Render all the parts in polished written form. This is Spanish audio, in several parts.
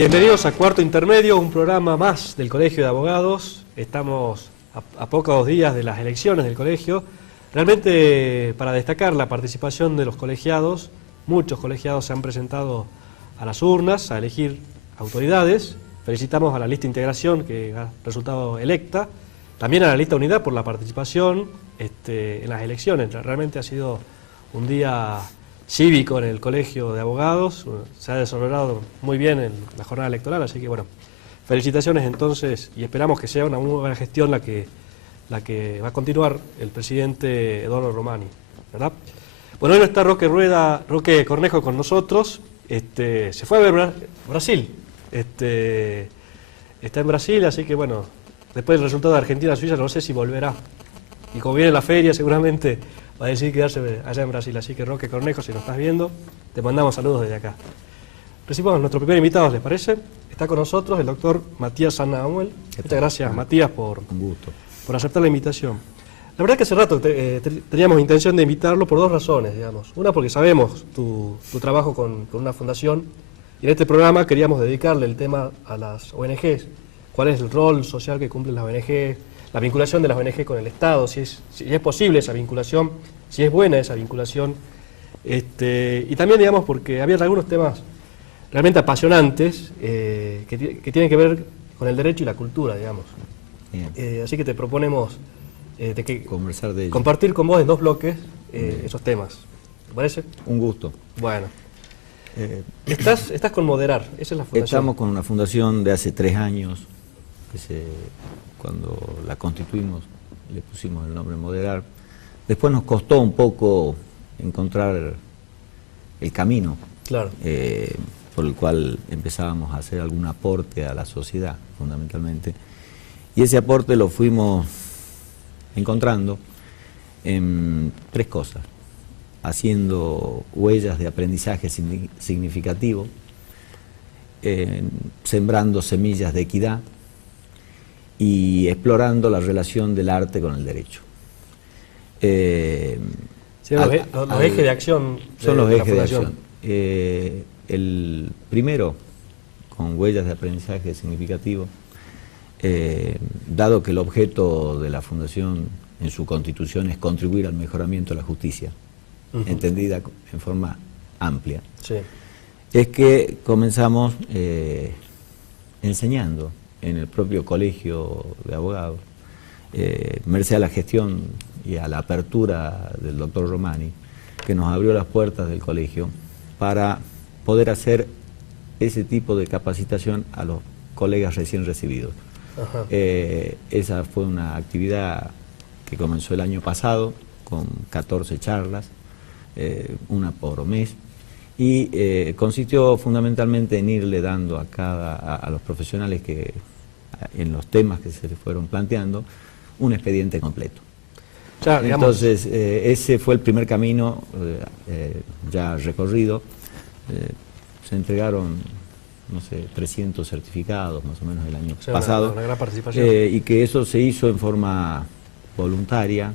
Bienvenidos a Cuarto Intermedio, un programa más del Colegio de Abogados. Estamos a pocos días de las elecciones del colegio. Realmente, para destacar la participación de los colegiados, muchos colegiados se han presentado a las urnas a elegir autoridades. Felicitamos a la lista Integración, que ha resultado electa, también a la lista Unidad por la participación en las elecciones. Realmente ha sido un día cívico en el Colegio de Abogados, se ha desarrollado muy bien en la jornada electoral, así que bueno, felicitaciones entonces y esperamos que sea una muy buena gestión la que va a continuar el presidente Eduardo Romani, ¿verdad? Bueno, hoy no está Roque Cornejo con nosotros, se fue a ver Brasil, está en Brasil, así que bueno, después del resultado de Argentina-Suiza no sé si volverá, y como viene la feria seguramente va a decidir quedarse allá en Brasil, así que Roque Cornejo, si nos estás viendo, te mandamos saludos desde acá. Recibimos a nuestro primer invitado, ¿les parece? Está con nosotros el doctor Matías Sanamuel. Muchas gracias, Matías, por aceptar la invitación. La verdad que hace rato teníamos intención de invitarlo por dos razones, digamos. Una, porque sabemos tu trabajo con una fundación, y en este programa queríamos dedicarle el tema a las ONGs. ¿Cuál es el rol social que cumplen las ONGs? La vinculación de las ONG con el Estado, si es posible esa vinculación, si es buena esa vinculación. Y también, digamos, porque había algunos temas realmente apasionantes que tienen que ver con el derecho y la cultura, digamos. Así que te proponemos conversar de ello. Compartir con vos en dos bloques esos temas. ¿Te parece? Un gusto. Bueno. Estás con Moderar, esa es la fundación. Estamos con una fundación de hace 3 años, cuando la constituimos le pusimos el nombre Moderar. Después nos costó un poco encontrar el camino, claro, por el cual empezábamos a hacer algún aporte a la sociedad, fundamentalmente. Y ese aporte lo fuimos encontrando en 3 cosas: haciendo huellas de aprendizaje significativo, sembrando semillas de equidad y explorando la relación del arte con el derecho. Los ejes de acción son los ejes de acción. El primero, con huellas de aprendizaje significativo, dado que el objeto de la fundación en su constitución es contribuir al mejoramiento de la justicia, entendida en forma amplia, sí, es que comenzamos enseñando en el propio Colegio de Abogados, merced a la gestión y a la apertura del doctor Romani, que nos abrió las puertas del colegio para poder hacer ese tipo de capacitación a los colegas recién recibidos. Esa fue una actividad que comenzó el año pasado con 14 charlas, una por mes, y consistió fundamentalmente en irle dando a los profesionales que en los temas que se les fueron planteando un expediente completo. Ya, entonces ese fue el primer camino ya recorrido. Se entregaron, no sé, 300 certificados más o menos el año pasado, una gran participación. Y que eso se hizo en forma voluntaria,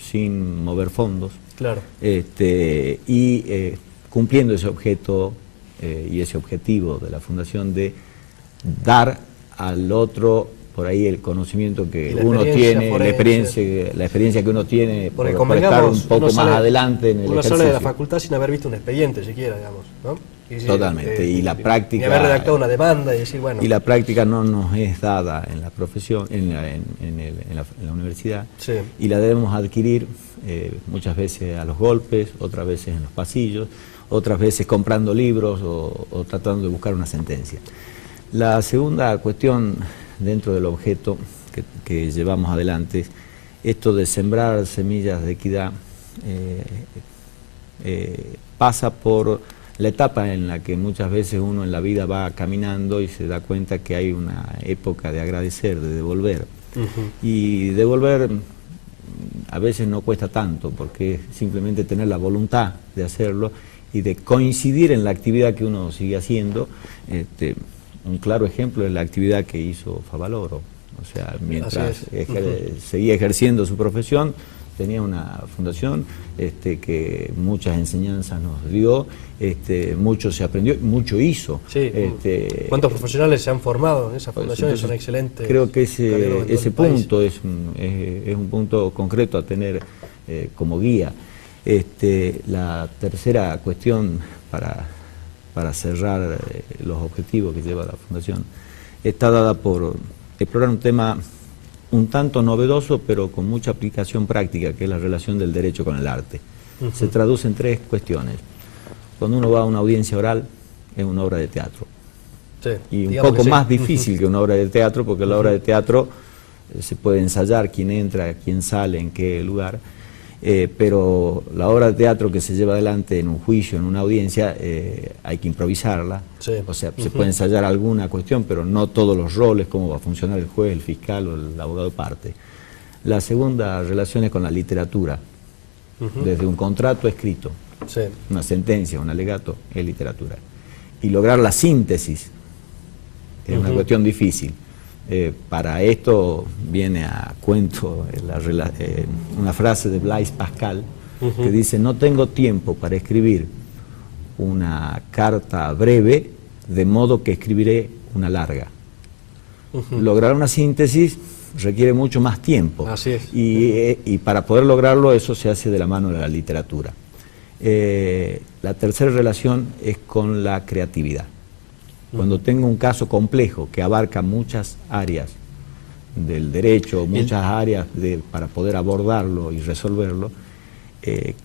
sin mover fondos, claro, y cumpliendo ese objeto y ese objetivo de la fundación de dar al otro por ahí el conocimiento que uno tiene, la experiencia que uno tiene por estar un poco más adelante en el ejercicio. Uno sale de la facultad sin haber visto un expediente siquiera, digamos, ¿no? Totalmente, y la práctica... Y haber redactado una demanda y decir, bueno... Y la práctica no nos es dada en la profesión, en la universidad, sí, y la debemos adquirir muchas veces a los golpes, otras veces en los pasillos, otras veces comprando libros o tratando de buscar una sentencia. La segunda cuestión dentro del objeto que llevamos adelante, esto de sembrar semillas de equidad, pasa por la etapa en la que muchas veces uno en la vida va caminando y se da cuenta que hay una época de agradecer, de devolver. Y devolver a veces no cuesta tanto, porque es simplemente tener la voluntad de hacerlo y de coincidir en la actividad que uno sigue haciendo. Un claro ejemplo es la actividad que hizo Favaloro. O sea, mientras seguía ejerciendo su profesión, tenía una fundación que muchas enseñanzas nos dio, mucho se aprendió, mucho hizo. Sí. ¿Cuántos profesionales se han formado en esa fundación? Entonces, Son excelentes. Creo que ese punto es un punto concreto a tener como guía. La tercera cuestión para cerrar los objetivos que lleva la fundación está dada por explorar un tema un tanto novedoso, pero con mucha aplicación práctica, que es la relación del derecho con el arte. Se traduce en tres cuestiones. Cuando uno va a una audiencia oral, es una obra de teatro. Sí, y un poco más difícil que una obra de teatro, porque la obra de teatro se puede ensayar quién entra, quién sale, en qué lugar, pero la obra de teatro que se lleva adelante en un juicio, en una audiencia, hay que improvisarla. Sí. O sea, se puede ensayar alguna cuestión, pero no todos los roles, cómo va a funcionar el juez, el fiscal o el abogado de parte. La segunda relación es con la literatura, desde un contrato escrito, sí, una sentencia, un alegato, es literatura. Y lograr la síntesis es una cuestión difícil. Para esto viene a cuento una frase de Blaise Pascal que dice: no tengo tiempo para escribir una carta breve, de modo que escribiré una larga. Lograr una síntesis requiere mucho más tiempo. Así es. Y para poder lograrlo, eso se hace de la mano de la literatura. La tercera relación es con la creatividad. Cuando tengo un caso complejo que abarca muchas áreas del derecho, muchas áreas para poder abordarlo y resolverlo,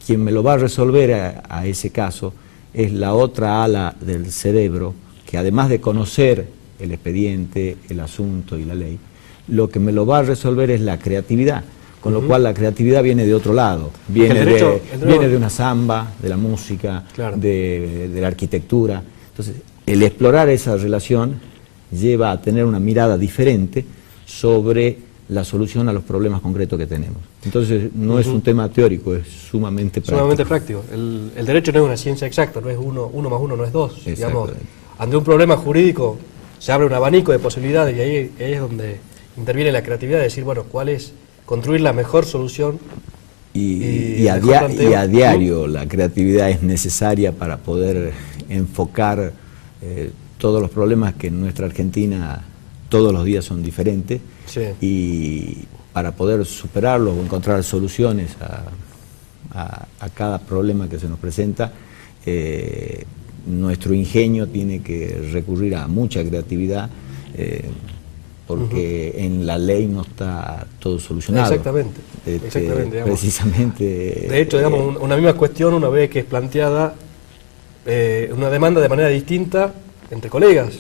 quien me lo va a resolver a ese caso es la otra ala del cerebro, que además de conocer el expediente, el asunto y la ley, lo que me lo va a resolver es la creatividad, con lo cual la creatividad viene de otro lado, viene de una samba, de la música, claro, de la arquitectura. Entonces, el explorar esa relación lleva a tener una mirada diferente sobre la solución a los problemas concretos que tenemos. Entonces, no es un tema teórico, es sumamente práctico. Sumamente práctico. El derecho no es una ciencia exacta, no es uno más uno no es dos. Digamos, ante un problema jurídico se abre un abanico de posibilidades y ahí es donde interviene la creatividad de decir, bueno, cuál es construir la mejor solución. Y a diario la creatividad es necesaria para poder enfocar todos los problemas que en nuestra Argentina todos los días son diferentes, sí, y para poder superarlos o encontrar soluciones a cada problema que se nos presenta, nuestro ingenio tiene que recurrir a mucha creatividad, porque en la ley no está todo solucionado. Exactamente, exactamente. Precisamente. De hecho, digamos, una misma cuestión, una vez que es planteada una demanda de manera distinta entre colegas,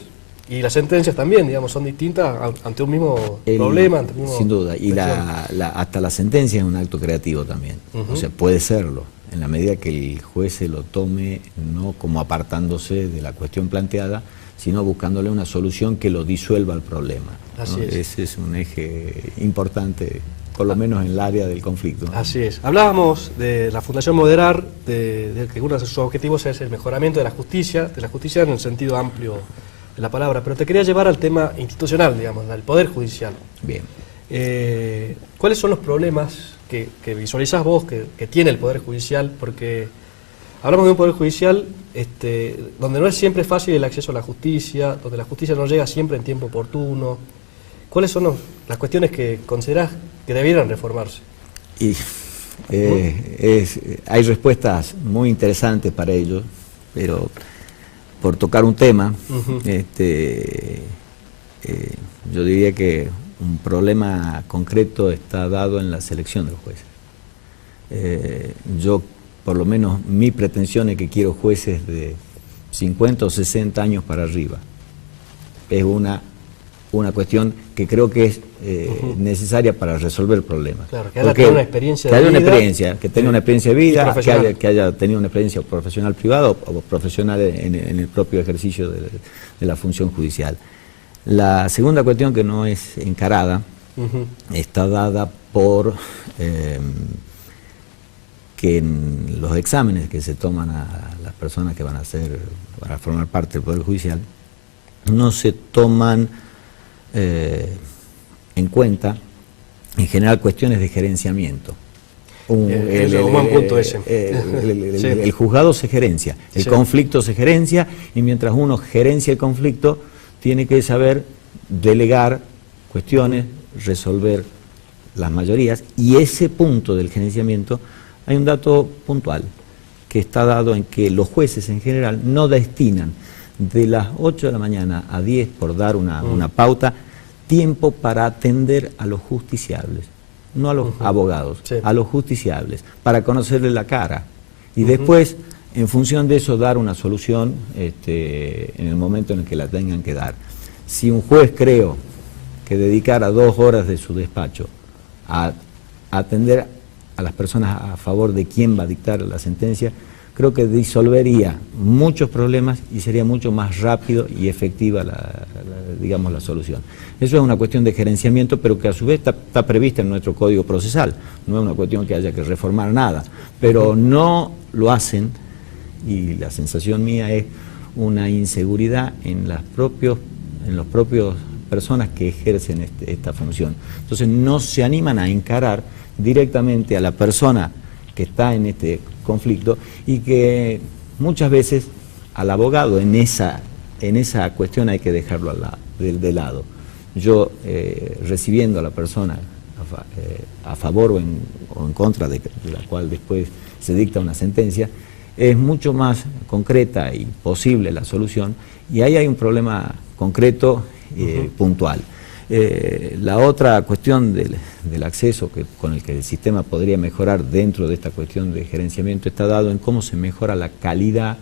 y las sentencias también, digamos, son distintas ante un mismo problema. Ante un mismo sin duda, y hasta la sentencia es un acto creativo también, o sea, puede serlo, en la medida que el juez se lo tome no como apartándose de la cuestión planteada, sino buscándole una solución que lo disuelva el problema, ¿no? Así es. Ese es un eje importante, por lo menos en el área del conflicto, ¿no? Así es. Hablábamos de la Fundación Moderar, de que uno de sus objetivos es el mejoramiento de la justicia en el sentido amplio de la palabra, pero te quería llevar al tema institucional, digamos, al Poder Judicial. Bien. ¿Cuáles son los problemas que visualizás vos que tiene el Poder Judicial? Porque hablamos de un Poder Judicial donde no es siempre fácil el acceso a la justicia, donde la justicia no llega siempre en tiempo oportuno. ¿Cuáles son las cuestiones que considerás que debieran reformarse? Y hay respuestas muy interesantes para ello, pero por tocar un tema, yo diría que un problema concreto está dado en la selección de los jueces. Yo, por lo menos, mi pretensión es que quiero jueces de 50 o 60 años para arriba. Es una cuestión que creo que es necesaria para resolver problemas. Claro, que haya tenido una experiencia de vida. Que tenga una experiencia de vida, que haya tenido una experiencia profesional privada o profesional en el propio ejercicio de la función judicial. La segunda cuestión, que no es encarada, está dada por que en los exámenes que se toman a las personas que van a formar parte del Poder Judicial, no se toman en cuenta, en general, cuestiones de gerenciamiento. un buen punto ese. Sí. El juzgado se gerencia, el Sí. conflicto se gerencia, y mientras uno gerencia el conflicto, tiene que saber delegar cuestiones, resolver las mayorías, y ese punto del gerenciamiento, hay un dato puntual, que está dado en que los jueces en general no destinan de las 8 de la mañana a 10, por dar una pauta, tiempo para atender a los justiciables, no a los abogados, Sí. a los justiciables, para conocerle la cara, y después, en función de eso, dar una solución en el momento en el que la tengan que dar. Si un juez, creo, que dedicara 2 horas de su despacho a atender a las personas a favor de quién va a dictar la sentencia, creo que disolvería muchos problemas y sería mucho más rápido y efectiva digamos, la solución. Eso es una cuestión de gerenciamiento, pero que a su vez está prevista en nuestro Código Procesal. No es una cuestión que haya que reformar nada, pero no lo hacen, y la sensación mía es una inseguridad en los propios personas que ejercen esta función. Entonces no se animan a encarar directamente a la persona que está en este conflicto, y que muchas veces al abogado en esa cuestión hay que dejarlo de lado. Yo, recibiendo a la persona a favor o en contra de la cual después se dicta una sentencia, es mucho más concreta y posible la solución, y ahí hay un problema concreto, puntual. La otra cuestión del acceso con el que el sistema podría mejorar dentro de esta cuestión de gerenciamiento está dado en cómo se mejora la calidad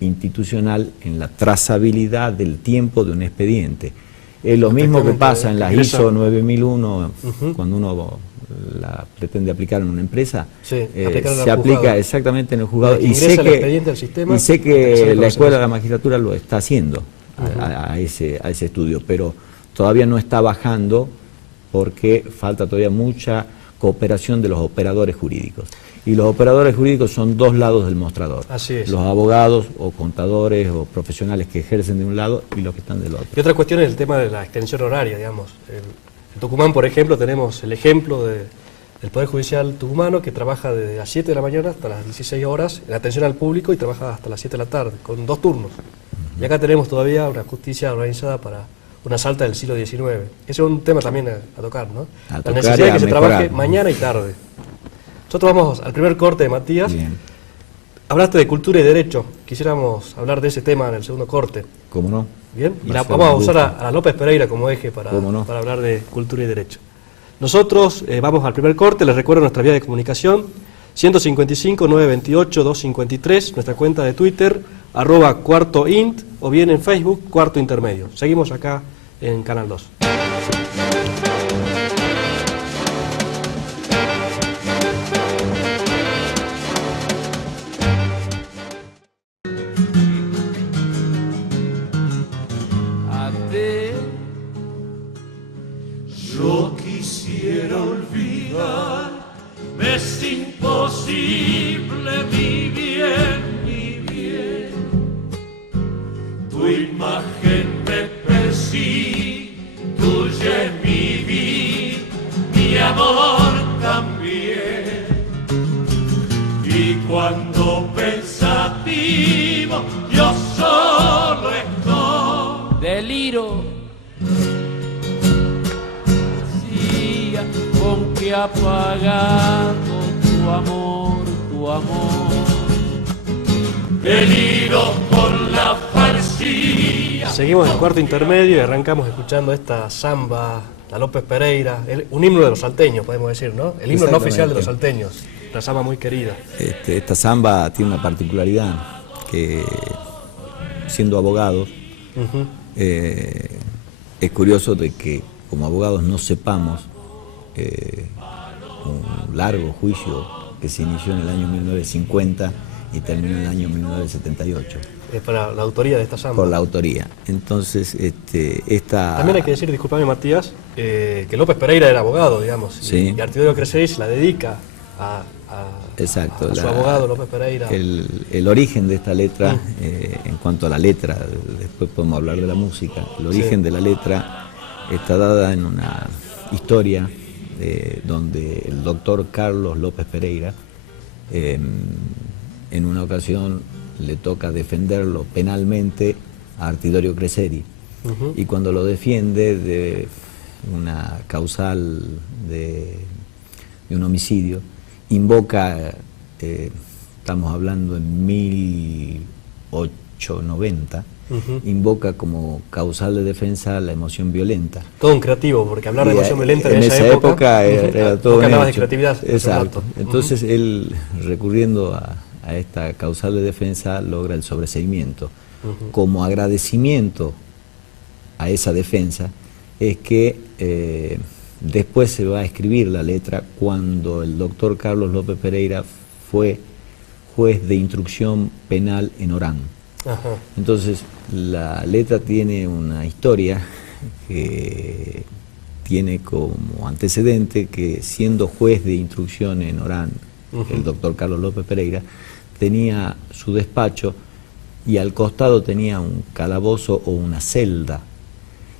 institucional en la trazabilidad del tiempo de un expediente. Es lo mismo que pasa en la ISO 9001, cuando uno la pretende aplicar en una empresa, Sí, se aplica exactamente en el juzgado, y sé que la Escuela de la Magistratura lo está haciendo a ese estudio, pero todavía no está bajando porque falta todavía mucha cooperación de los operadores jurídicos. Y los operadores jurídicos son 2 lados del mostrador. Así es. Los abogados o contadores o profesionales que ejercen de un lado y los que están del otro. Y otra cuestión es el tema de la extensión horaria, digamos. En Tucumán, por ejemplo, tenemos el ejemplo del Poder Judicial tucumano, que trabaja desde las 7 de la mañana hasta las 16 horas en atención al público, y trabaja hasta las 7 de la tarde, con 2 turnos. Y acá tenemos todavía una justicia organizada para una Salta del siglo XIX. Ese es un tema también a tocar, ¿no? La necesidad de que se trabaje mañana y tarde. Nosotros vamos al primer corte de Matías. Bien. Hablaste de cultura y derecho. Quisiéramos hablar de ese tema en el segundo corte. ¿Cómo no? Bien, y Va a ser vamos a un usar gusto. a López Pereira como eje para ¿Cómo no? hablar de cultura y derecho. Nosotros vamos al primer corte. Les recuerdo nuestra vía de comunicación: 155-928-253, nuestra cuenta de Twitter, @cuartoint, o bien en Facebook, Cuarto Intermedio. Seguimos acá en Canal 2. Yo quisiera olvidar, me es imposible, mi bien, tu imagen me persigue mi vida, mi amor también, y cuando pensativo yo solo estoy, deliro, con que apagando tu amor, deliro con la falsía. Seguimos en Cuarto Intermedio y arrancamos escuchando esta samba, la López Pereira, un himno de los salteños, podemos decir, ¿no? El himno no oficial de los salteños, una samba muy querida. Esta samba tiene una particularidad, que siendo abogados, es curioso de que como abogados no sepamos un largo juicio que se inició en el año 1950 y terminó en el año 1978. Para la autoría de esta samba. Por la autoría. Entonces, esta... También hay que decir, disculpame Matías, que López Pereira era abogado, digamos, Sí. y Artidoro Crescés la dedica a Exacto, su abogado López Pereira. El origen de esta letra, en cuanto a la letra, después podemos hablar de la música, el origen de la letra está dada en una historia donde el doctor Carlos López Pereira, en una ocasión le toca defenderlo penalmente a Artidorio Creseri, y cuando lo defiende de una causal de un homicidio, invoca, estamos hablando en 1890, invoca como causal de defensa la emoción violenta. Todo un creativo, porque hablar de emoción violenta en esa época era todo un hablabas de hecho. creatividad. Exacto. Entonces él, recurriendo a esta causal de defensa, logra el sobreseimiento. Como agradecimiento a esa defensa es que después se va a escribir la letra cuando el doctor Carlos López Pereira fue juez de instrucción penal en Orán. Ajá. Entonces la letra tiene una historia que tiene como antecedente que, siendo juez de instrucción en Orán, el doctor Carlos López Pereira tenía su despacho y al costado tenía un calabozo o una celda.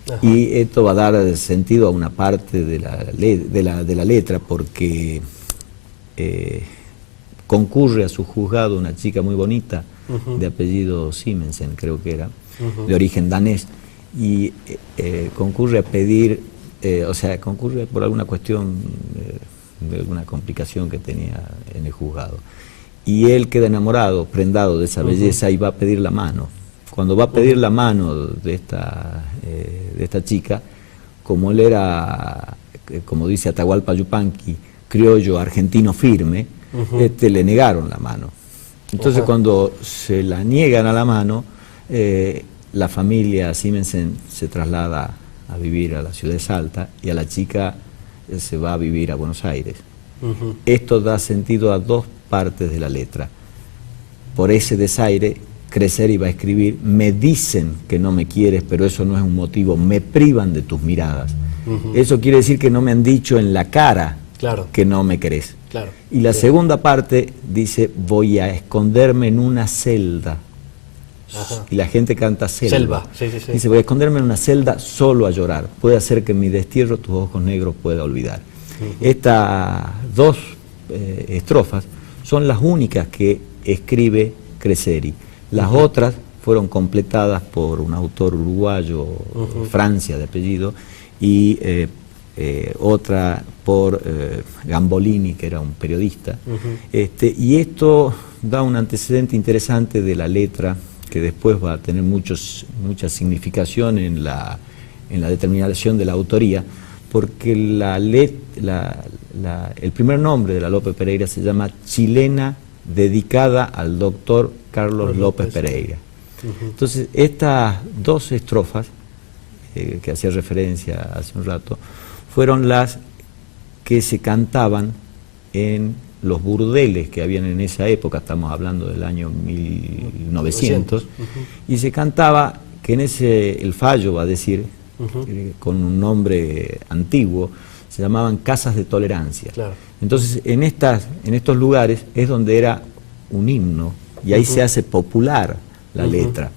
Ajá. Y esto va a dar sentido a una parte de la letra, porque concurre a su juzgado una chica muy bonita, de apellido Simensen, creo que era, de origen danés, y concurre a pedir, concurre por alguna cuestión, de alguna complicación que tenía en el juzgado. Y él queda enamorado, prendado de esa belleza, y va a pedir la mano. Cuando va a pedir la mano de esta chica, como él era, como dice Atahualpa Yupanqui, criollo argentino firme, le negaron la mano. Entonces cuando se la niegan a la mano, la familia Simensen se traslada a vivir a la ciudad de Salta, y a la chica se va a vivir a Buenos Aires. Esto da sentido a dos partes de la letra. Por ese desaire, Creseri va a escribir: me dicen que no me quieres, pero eso no es un motivo, me privan de tus miradas. Eso quiere decir que no me han dicho en la cara que no me querés. Claro. Y la segunda parte dice: voy a esconderme en una celda. Ajá. Y la gente canta selva. Sí. Dice: voy a esconderme en una celda solo a llorar. Puede hacer que en mi destierro tus ojos negros pueda olvidar. Estas dos estrofas son las únicas que escribe Creseri. Las otras fueron completadas por un autor uruguayo, Francia de apellido, y otra por Gambolini, que era un periodista. Y esto da un antecedente interesante de la letra, que después va a tener mucha significación en la determinación de la autoría, porque el primer nombre de la López Pereira se llama Chilena, dedicada al doctor Carlos López Pereira. Entonces, estas dos estrofas, que hacía referencia hace un rato, fueron las que se cantaban en los burdeles que habían en esa época. Estamos hablando del año 1900, y se cantaba, que en el fallo va a decir, con un nombre antiguo, se llamaban casas de tolerancia. Claro. Entonces, en estos lugares es donde era un himno, y ahí se hace popular la letra.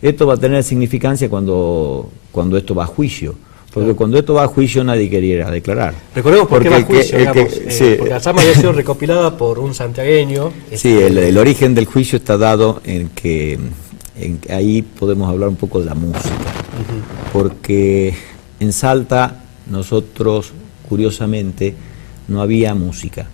Esto va a tener significancia cuando esto va a juicio, porque cuando esto va a juicio nadie quería declarar. Recordemos por qué va a juicio, porque la trama había sido recopilada por un santiagueño. Sí, el origen del juicio está dado en que ahí podemos hablar un poco de la música, porque en Salta nosotros, curiosamente, no había música.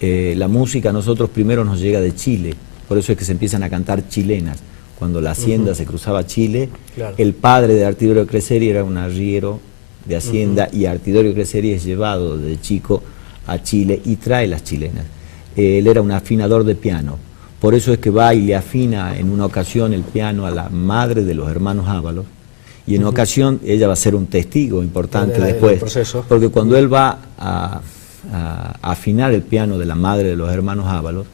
La música a nosotros primero nos llega de Chile, por eso es que se empiezan a cantar chilenas. Cuando la hacienda se cruzaba a Chile, el padre de Artidorio Creseri era un arriero de hacienda, y Artidorio Creseri es llevado de chico a Chile y trae las chilenas. Él era un afinador de piano, por eso es que va y le afina en una ocasión el piano a la madre de los hermanos Ábalos, y en ocasión ella va a ser un testigo importante después, porque cuando él va a afinar el piano de la madre de los hermanos Ábalos,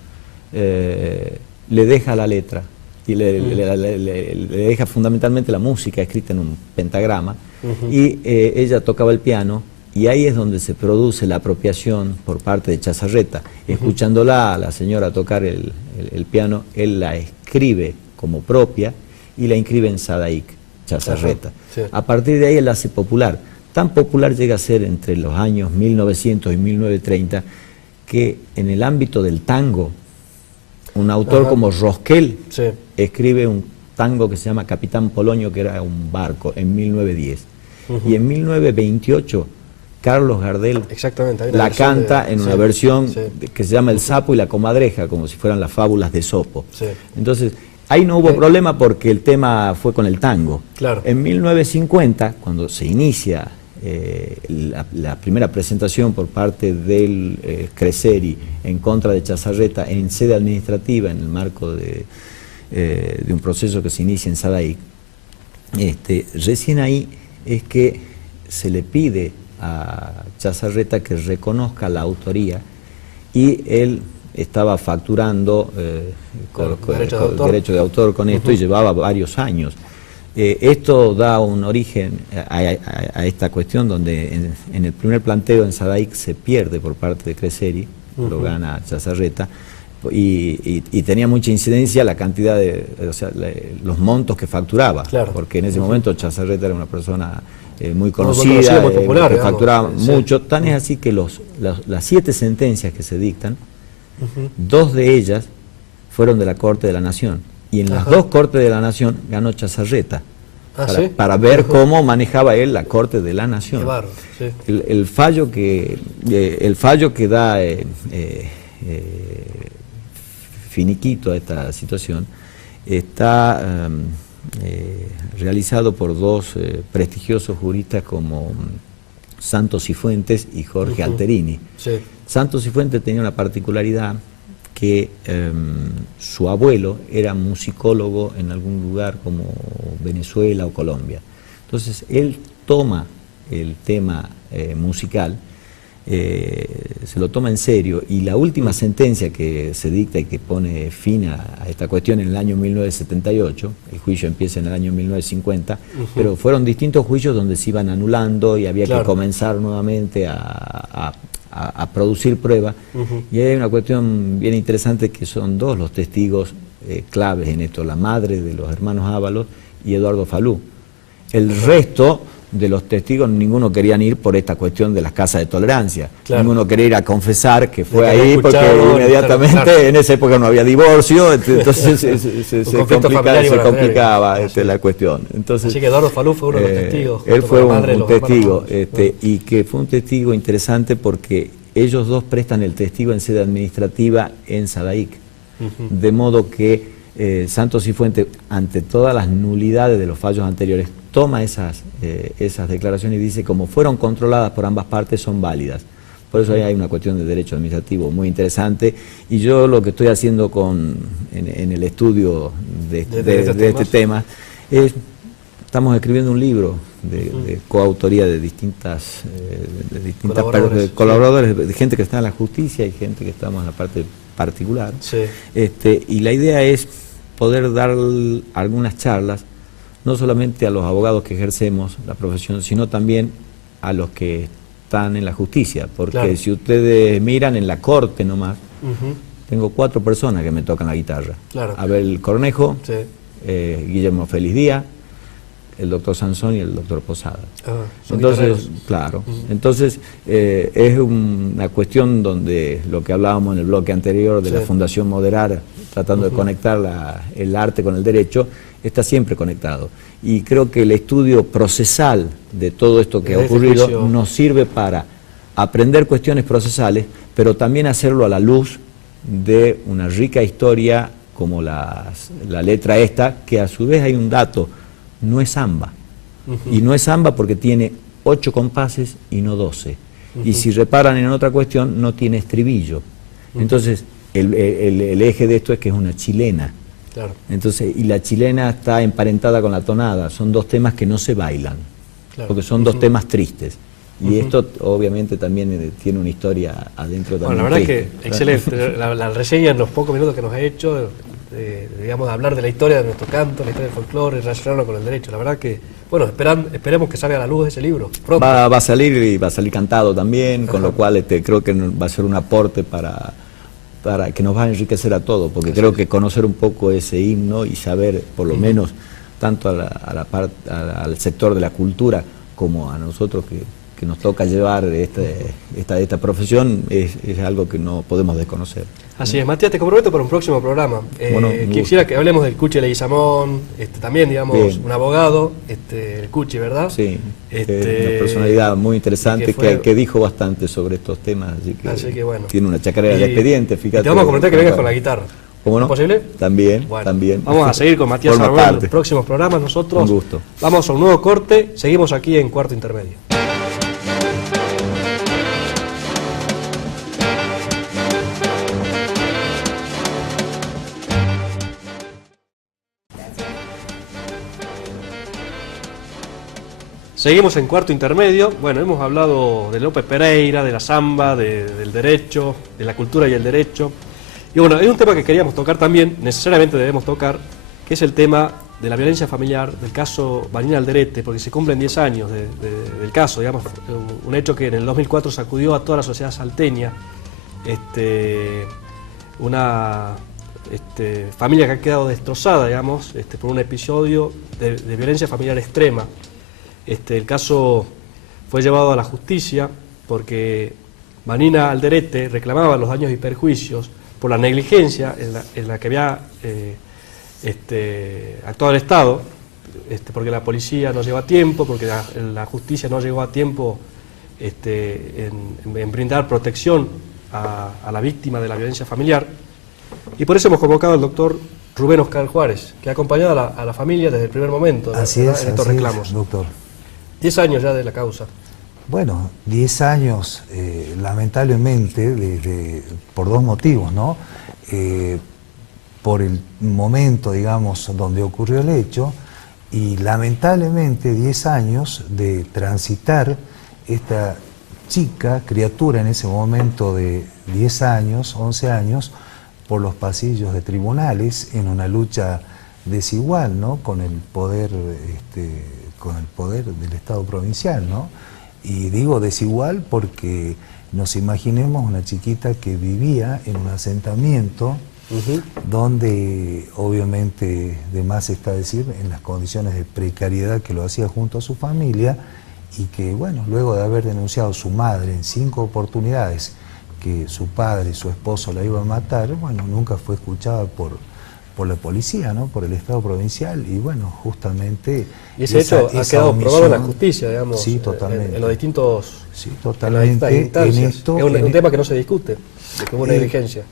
le deja la letra, y le deja fundamentalmente la música escrita en un pentagrama, y ella tocaba el piano, y ahí es donde se produce la apropiación por parte de Chazarreta. Escuchándola a la señora tocar el piano, él la escribe como propia y la inscribe en Sadaic, Chazarreta. A partir de ahí él la hace popular, tan popular llega a ser entre los años 1900 y 1930 que en el ámbito del tango, un autor como Rosquel escribe un tango que se llama Capitán Polonio, que era un barco, en 1910. Y en 1928 Carlos Gardel la canta en una versión que se llama El sapo y la comadreja, como si fueran las fábulas de Esopo. Entonces, ahí no hubo problema porque el tema fue con el tango. En 1950, cuando se inicia la primera presentación por parte del Creseri en contra de Chazarreta en sede administrativa, en el marco de un proceso que se inicia en Sadaic, recién ahí es que se le pide a Chazarreta que reconozca la autoría, y él estaba facturando derecho de autor con esto, y llevaba varios años. Esto da un origen a esta cuestión donde en el primer planteo en Sadaic se pierde por parte de Creseri, lo gana Chazarreta, y tenía mucha incidencia la cantidad los montos que facturaba, porque en ese momento Chazarreta era una persona muy conocida, muy popular, que facturaba mucho. Tan es así que las 7 sentencias que se dictan, 2 de ellas fueron de la Corte de la Nación, y en las 2 Cortes de la Nación ganó Chazarreta, para ver cómo manejaba él la Corte de la Nación. El fallo que da finiquito a esta situación está realizado por 2 prestigiosos juristas como Santos y Fuentes y Jorge Alterini. Santos y Fuentes tenía una particularidad, que su abuelo era musicólogo en algún lugar como Venezuela o Colombia. Entonces él toma el tema musical, se lo toma en serio, y la última sentencia que se dicta y que pone fin a esta cuestión en el año 1978, el juicio empieza en el año 1950, pero fueron distintos juicios donde se iban anulando y había que comenzar nuevamente a producir pruebas, y hay una cuestión bien interesante, que son 2 los testigos claves en esto, la madre de los hermanos Ábalos y Eduardo Falú. El resto de los testigos, ninguno querían ir por esta cuestión de las casas de tolerancia, ninguno quería ir a confesar que fue ahí, porque inmediatamente en esa época no había divorcio, entonces se complicaba la cuestión. Entonces, así que Eduardo Falú fue uno de los testigos. Él fue un testigo, y que fue un testigo interesante porque ellos 2 prestan el testigo en sede administrativa en Sadaic, de modo que Santos y Fuentes, ante todas las nulidades de los fallos anteriores, toma esas declaraciones y dice, como fueron controladas por ambas partes, son válidas. Por eso ahí hay una cuestión de derecho administrativo muy interesante, y yo lo que estoy haciendo en el estudio de este tema es, estamos escribiendo un libro de coautoría de distintas colaboradores, de gente que está en la justicia y gente que estamos en la parte particular, y la idea es poder dar algunas charlas, no solamente a los abogados que ejercemos la profesión, sino también a los que están en la justicia, porque si ustedes miran en la corte nomás, tengo 4 personas que me tocan la guitarra. Abel Cornejo, Guillermo Feliz Díaz, el doctor Sansón y el doctor Posada. Entonces, entonces es una cuestión donde lo que hablábamos en el bloque anterior de la Fundación Moderar, tratando de conectar el arte con el derecho, está siempre conectado. Y creo que el estudio procesal de todo esto que ha ocurrido nos sirve para aprender cuestiones procesales, pero también hacerlo a la luz de una rica historia como la letra esta, que a su vez hay un dato, no es samba. Y no es samba porque tiene 8 compases y no 12. Y si reparan en otra cuestión, no tiene estribillo. Entonces, el eje de esto es que es una chilena. Entonces, y la chilena está emparentada con la tonada. Son 2 temas que no se bailan, porque son 2 temas tristes. Y esto obviamente también tiene una historia adentro también. Bueno, la verdad es que excelente. La reseña en los pocos minutos que nos ha hecho, digamos, de hablar de la historia de nuestro canto, la historia del folclore, relacionarlo con el derecho. La verdad que, bueno, esperemos que salga a la luz ese libro pronto. Va a salir, y va a salir cantado también, con lo cual creo que va a ser un aporte para que nos va a enriquecer a todos, porque creo que conocer un poco ese himno y saber, por lo menos, tanto al sector de la cultura como a nosotros que nos toca llevar esta profesión, es algo que no podemos desconocer. Así es, Matías, te comprometo para un próximo programa. Bueno, quisiera que hablemos del Cuchi Leguizamón, también, digamos, bien. un abogado, el Cuchi, ¿verdad? Sí, una personalidad muy interesante que dijo bastante sobre estos temas, así que bueno, tiene una chacarera de expediente, fíjate. Te vamos a comentar que vengas con la guitarra. ¿Cómo no? ¿Es posible? También, bueno, también. Vamos a seguir con Matías Arboleda en los próximos programas. Nosotros un gusto. Vamos a un nuevo corte, seguimos aquí en Cuarto Intermedio. Seguimos en Cuarto Intermedio. Bueno, hemos hablado de López Pereira, de la samba, del derecho, de la cultura y el derecho. Y bueno, hay un tema que queríamos tocar también, necesariamente debemos tocar, que es el tema de la violencia familiar, del caso Vanina Alderete, porque se cumplen 10 años del caso, digamos, un hecho que en el 2004 sacudió a toda la sociedad salteña, una familia que ha quedado destrozada, digamos, por un episodio de violencia familiar extrema. El caso fue llevado a la justicia porque Vanina Alderete reclamaba los daños y perjuicios por la negligencia en la que había actuado el Estado, porque la policía no llegó a tiempo, porque la justicia no llegó a tiempo en brindar protección a la víctima de la violencia familiar. Y por eso hemos convocado al doctor Rubén Oscar Juárez, que ha acompañado a la familia desde el primer momento, así en es, estos reclamos. Doctor. 10 años ya de la causa. Bueno, 10 años, lamentablemente, por dos motivos, ¿no? Por el momento, digamos, donde ocurrió el hecho, y lamentablemente 10 años de transitar esta criatura en ese momento de 10 años, 11 años, por los pasillos de tribunales en una lucha desigual, ¿no? Con el poder del Estado provincial, ¿no? Y digo desigual porque nos imaginemos una chiquita que vivía en un asentamiento donde obviamente de más está decir en las condiciones de precariedad que lo hacía junto a su familia, y que bueno, luego de haber denunciado a su madre en 5 oportunidades que su padre y su esposo la iban a matar, bueno, nunca fue escuchada por la policía, ¿no? Por el Estado provincial, y bueno, justamente... Y ese hecho ha quedado probado en la justicia, digamos, sí, totalmente. en los distintos... Sí, totalmente. En esto, es un tema que no se discute, de que hubo negligencia.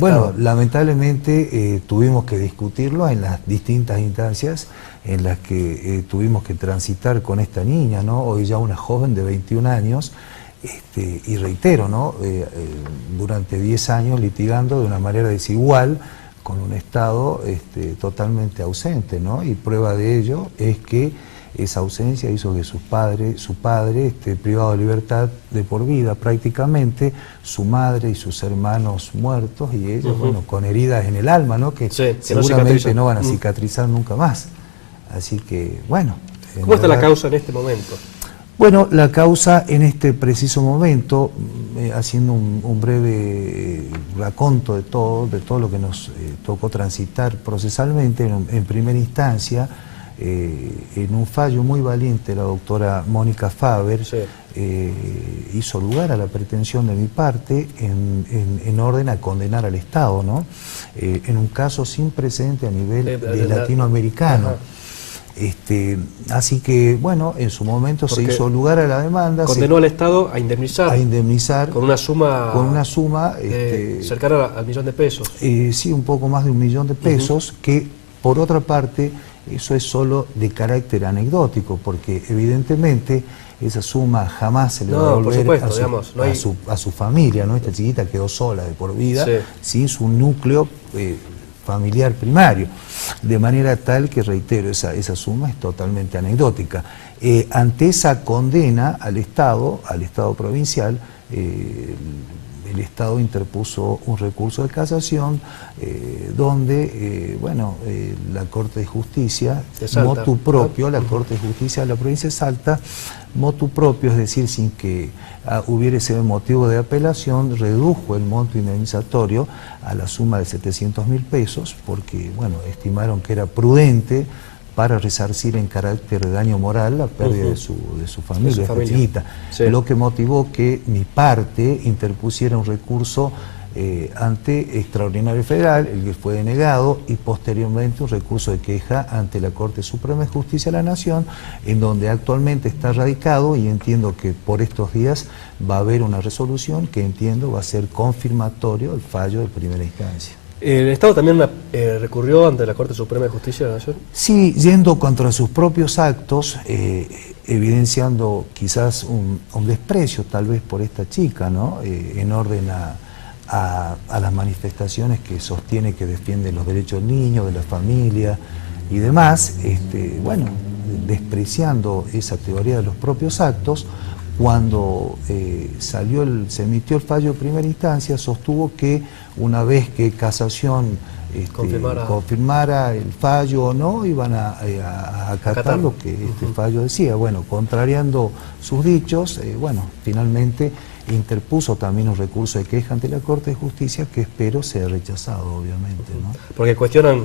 Bueno, lamentablemente tuvimos que discutirlo en las distintas instancias en las que tuvimos que transitar con esta niña, ¿no? Hoy ya una joven de 21 años, y reitero, ¿no? Durante 10 años litigando de una manera desigual, con un Estado totalmente ausente, ¿no? Y prueba de ello es que esa ausencia hizo que su padre esté privado de libertad de por vida prácticamente, su madre y sus hermanos muertos, y ellos, bueno, con heridas en el alma, ¿no? Que seguramente no van a cicatrizar nunca más. Así que, bueno. ¿Cómo está la causa en este momento? Bueno, la causa en este preciso momento, haciendo un breve raconto de todo lo que nos tocó transitar procesalmente, en primera instancia, en un fallo muy valiente, la doctora Mónica Faber hizo lugar a la pretensión de mi parte en orden a condenar al Estado, ¿no? En un caso sin precedente a nivel latinoamericano. Así que, bueno, en su momento se hizo lugar a la demanda. Condenó al Estado a indemnizar. Con una suma cercana al $1.000.000 de pesos. Sí, un poco más de $1.000.000 de pesos, que por otra parte, eso es solo de carácter anecdótico, porque evidentemente esa suma jamás se le va a devolver a su familia, ¿no? Esta chiquita quedó sola de por vida, sin su núcleo familiar primario, de manera tal que, reitero, esa suma es totalmente anecdótica. Ante esa condena al Estado provincial, el Estado interpuso un recurso de casación donde, la Corte de Justicia, motu propio, la Corte de Justicia de la provincia de Salta, motu propio, es decir, sin que hubiera ese motivo de apelación, redujo el monto indemnizatorio a la suma de $700.000 porque, bueno, estimaron que era prudente para resarcir en carácter de daño moral la pérdida de su familia, esta chiquita. Sí. Lo que motivó que mi parte interpusiera un recurso ante Extraordinario Federal, el que fue denegado, y posteriormente un recurso de queja ante la Corte Suprema de Justicia de la Nación, en donde actualmente está radicado, y entiendo que por estos días va a haber una resolución que entiendo va a ser confirmatorio del fallo de primera instancia. ¿El Estado también recurrió ante la Corte Suprema de Justicia de la Nación? Sí, yendo contra sus propios actos, evidenciando quizás un desprecio tal vez por esta chica, ¿no? En orden a las manifestaciones que sostiene que defiende los derechos del niño, de la familia y demás, bueno, despreciando esa teoría de los propios actos. Cuando se emitió el fallo de primera instancia, sostuvo que una vez que Casación confirmara el fallo o no, iban a acatar lo que este fallo decía. Bueno, contrariando sus dichos, bueno, finalmente interpuso también un recurso de queja ante la Corte de Justicia, que espero sea rechazado, obviamente, ¿no? Porque cuestionan...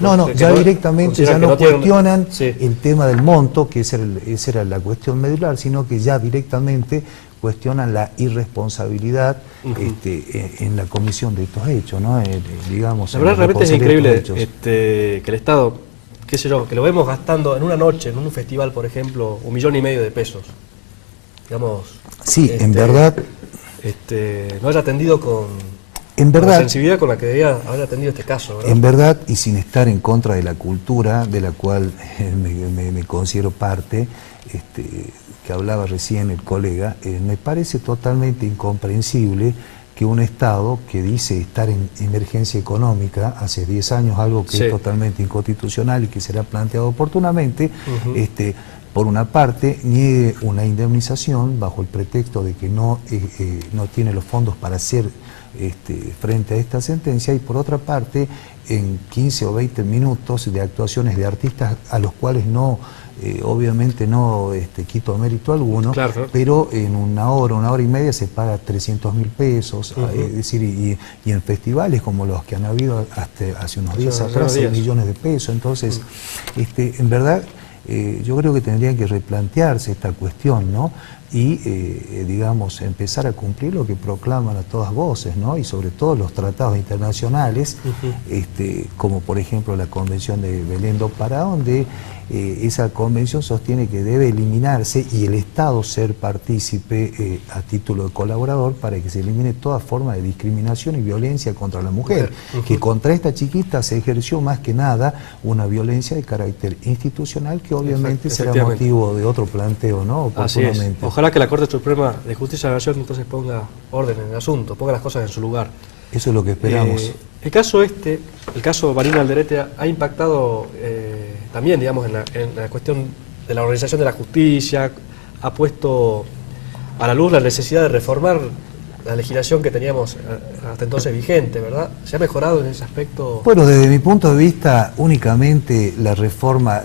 No, ya directamente ya no cuestionan el tema del monto, que esa era la cuestión medular, sino que ya directamente cuestionan la irresponsabilidad en la comisión de estos hechos, ¿no? Digamos, la verdad realmente es increíble que el Estado, qué sé yo, que lo vemos gastando en una noche, en un festival, por ejemplo, 1,5 millones de pesos. Digamos, sí, en verdad... no haya atendido con... En verdad, la sensibilidad con la que debía haber atendido este caso, ¿verdad? En verdad, y sin estar en contra de la cultura, de la cual me considero parte, que hablaba recién el colega, me parece totalmente incomprensible que un Estado que dice estar en emergencia económica hace 10 años, algo que es totalmente inconstitucional y que será planteado oportunamente, por una parte, niegue una indemnización bajo el pretexto de que no tiene los fondos para hacer frente a esta sentencia, y por otra parte, en 15 o 20 minutos de actuaciones de artistas a los cuales no, obviamente no quito mérito alguno, claro, pero en una hora y media se paga 300.000 pesos, es decir, y en festivales como los que han habido hasta hace unos días atrás, 6 millones de pesos. Entonces, en verdad, yo creo que tendrían que replantearse esta cuestión, ¿no? Y, digamos, empezar a cumplir lo que proclaman a todas voces, ¿no? Y sobre todo los tratados internacionales, como por ejemplo la Convención de Belém do Pará, donde esa convención sostiene que debe eliminarse y el Estado ser partícipe a título de colaborador para que se elimine toda forma de discriminación y violencia contra la mujer, que contra esta chiquita se ejerció más que nada una violencia de carácter institucional que obviamente será motivo de otro planteo, ¿no? Oportunamente. Ojalá que la Corte Suprema de Justicia de la Nación entonces ponga orden en el asunto, ponga las cosas en su lugar. Eso es lo que esperamos. El caso Marina Alderete ha impactado también, digamos, en la cuestión de la organización de la justicia, ha puesto a la luz la necesidad de reformar la legislación que teníamos hasta entonces vigente, ¿verdad? ¿Se ha mejorado en ese aspecto? Bueno, desde mi punto de vista, únicamente las reformas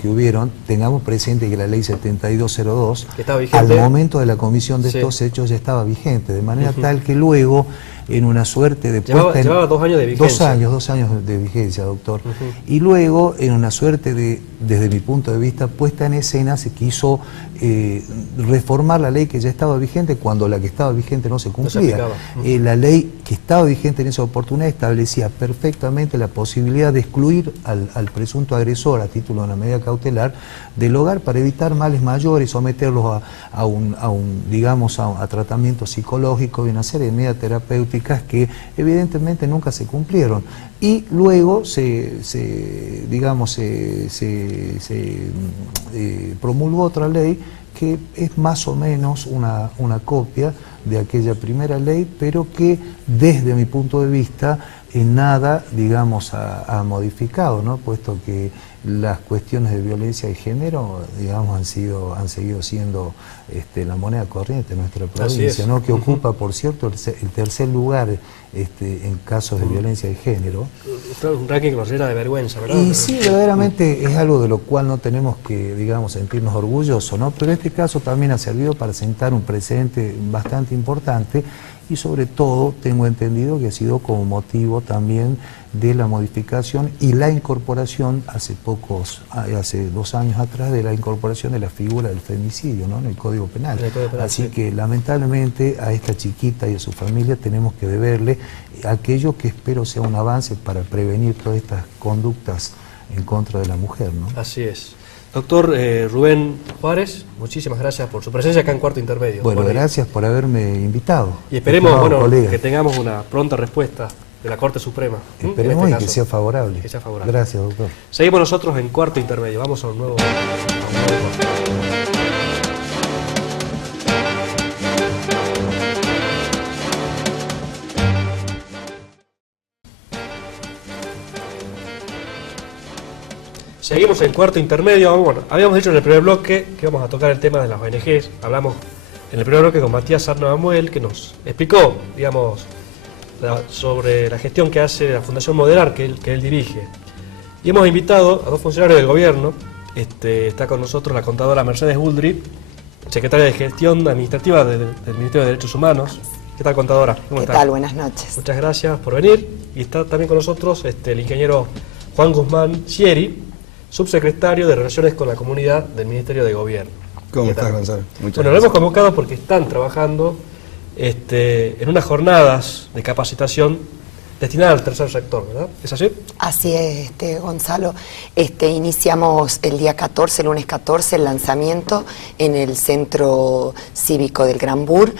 que hubieron, tengamos presente que la ley 7202, al momento de la comisión de estos hechos ya estaba vigente, de manera tal que luego, en una suerte de puesta llevaba 2 años de vigencia. 2 años de vigencia, doctor. Y luego, en una suerte de, desde mi punto de vista, puesta en escena, se quiso reformar la ley que ya estaba vigente cuando la que estaba vigente no se cumplía. No se la ley que estaba vigente en esa oportunidad establecía perfectamente la posibilidad de excluir al presunto agresor a título de una medida cautelar del hogar para evitar males mayores, someterlos a tratamiento psicológico y una serie de medidas terapéuticas que evidentemente nunca se cumplieron. Y luego se promulgó otra ley que es más o menos una copia de aquella primera ley, pero que desde mi punto de vista en nada, digamos, ha modificado, ¿no? Puesto que las cuestiones de violencia de género, digamos, han seguido siendo la moneda corriente de nuestra provincia, ¿no? Que ocupa, por cierto, el tercer lugar en casos de violencia de género. Un ranking que nos llena de vergüenza, ¿verdad? Y sí, verdaderamente es algo de lo cual no tenemos que, digamos, sentirnos orgullosos, ¿no? Pero este caso también ha servido para sentar un precedente bastante importante y sobre todo tengo entendido que ha sido como motivo también de la modificación y la incorporación hace 2 años atrás, de la incorporación de la figura del femicidio, ¿no?, en el Código Penal. Así que lamentablemente a esta chiquita y a su familia tenemos que deberle aquello que espero sea un avance para prevenir todas estas conductas en contra de la mujer, ¿no? Así es. Doctor Rubén Juárez, muchísimas gracias por su presencia acá en Cuarto Intermedio. Bueno, gracias por haberme invitado. Y esperemos, que tengamos una pronta respuesta de la Corte Suprema. Esperemos y que sea favorable. Que sea favorable. Gracias, doctor. Seguimos nosotros en Cuarto Intermedio. Vamos a un nuevo corte. Seguimos en Cuarto Intermedio. Bueno, habíamos dicho en el primer bloque que íbamos a tocar el tema de las ONGs. Hablamos en el primer bloque con Matías Sarno Amuel, que nos explicó, digamos, sobre la gestión que hace la Fundación Moderar, que él dirige. Y hemos invitado a 2 funcionarios del gobierno. Está con nosotros la contadora Mercedes Uldrich, secretaria de Gestión Administrativa del Ministerio de Derechos Humanos. ¿Qué tal, contadora? ¿Qué tal? Buenas noches. Muchas gracias por venir. Y está también con nosotros el ingeniero Juan Guzmán Sieri, subsecretario de Relaciones con la Comunidad del Ministerio de Gobierno. ¿Cómo estás, Gonzalo? Muchas gracias. Lo hemos convocado porque están trabajando en unas jornadas de capacitación destinadas al tercer sector, ¿verdad? ¿Es así? Así es, Gonzalo. Iniciamos el día 14, lunes 14, el lanzamiento en el Centro Cívico del Gran Bur,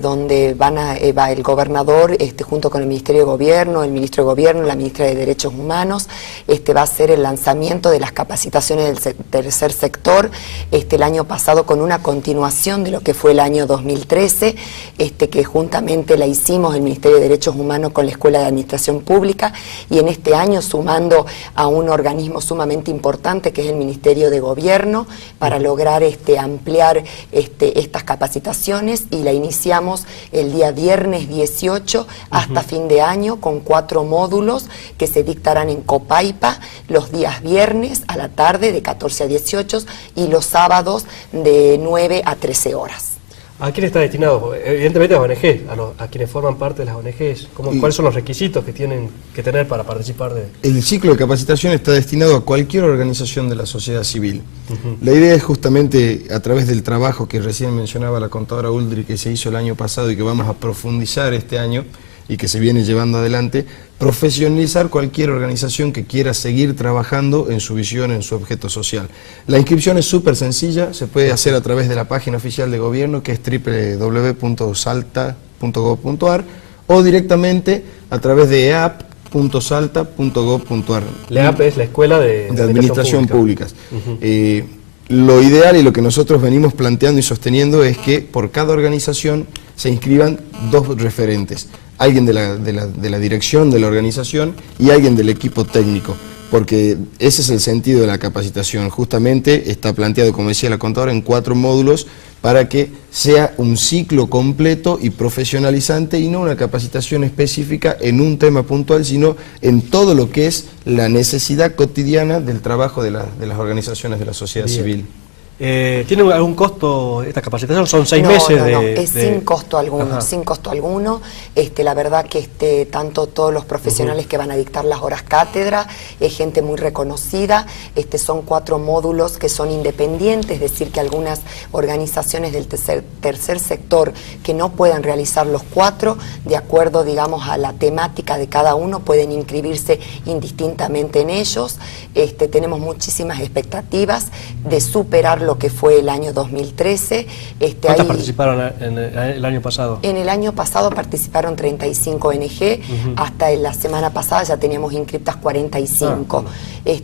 donde va el gobernador junto con el Ministerio de Gobierno, el Ministro de Gobierno, la Ministra de Derechos Humanos. Va a ser el lanzamiento de las capacitaciones del tercer sector, el año pasado con una continuación de lo que fue el año 2013, que juntamente la hicimos el Ministerio de Derechos Humanos con la Escuela de Administración Pública, y en este año sumando a un organismo sumamente importante que es el Ministerio de Gobierno para lograr ampliar estas capacitaciones, y la iniciamos el día viernes 18 hasta fin de año con 4 módulos que se dictarán en Copaipa los días viernes a la tarde de 14 a 18 y los sábados de 9 a 13 horas. ¿A quién está destinado? Evidentemente a ONG, a quienes forman parte de las ONGs. ¿Cuáles son los requisitos que tienen que tener para participar de...? El ciclo de capacitación está destinado a cualquier organización de la sociedad civil. La idea es justamente, a través del trabajo que recién mencionaba la contadora Uldrich, que se hizo el año pasado y que vamos a profundizar este año y que se viene llevando adelante, profesionalizar cualquier organización que quiera seguir trabajando en su visión, en su objeto social. La inscripción es súper sencilla, se puede hacer a través de la página oficial de gobierno, que es www.salta.gov.ar, o directamente a través de eap.salta.gov.ar. La EAP es la Escuela de Administración Pública. Lo ideal y lo que nosotros venimos planteando y sosteniendo es que por cada organización se inscriban 2 referentes. Alguien de la dirección de la organización y alguien del equipo técnico, porque ese es el sentido de la capacitación. Justamente está planteado, como decía la contadora, en 4 módulos para que sea un ciclo completo y profesionalizante, y no una capacitación específica en un tema puntual, sino en todo lo que es la necesidad cotidiana del trabajo de las organizaciones de la sociedad civil. ¿Tiene algún costo esta capacitación? ¿Son 6 meses? No, es sin costo alguno, sin costo alguno. La verdad que tanto todos los profesionales que van a dictar las horas cátedra, es gente muy reconocida. Son 4 módulos que son independientes, es decir, que algunas organizaciones del tercer sector que no puedan realizar los 4, de acuerdo, digamos, a la temática de cada uno, pueden inscribirse indistintamente en ellos. Tenemos muchísimas expectativas de superar lo que fue el año 2013. ¿Cuántas participaron en el año pasado? En el año pasado participaron 35 ONG, hasta la semana pasada ya teníamos inscriptas 45.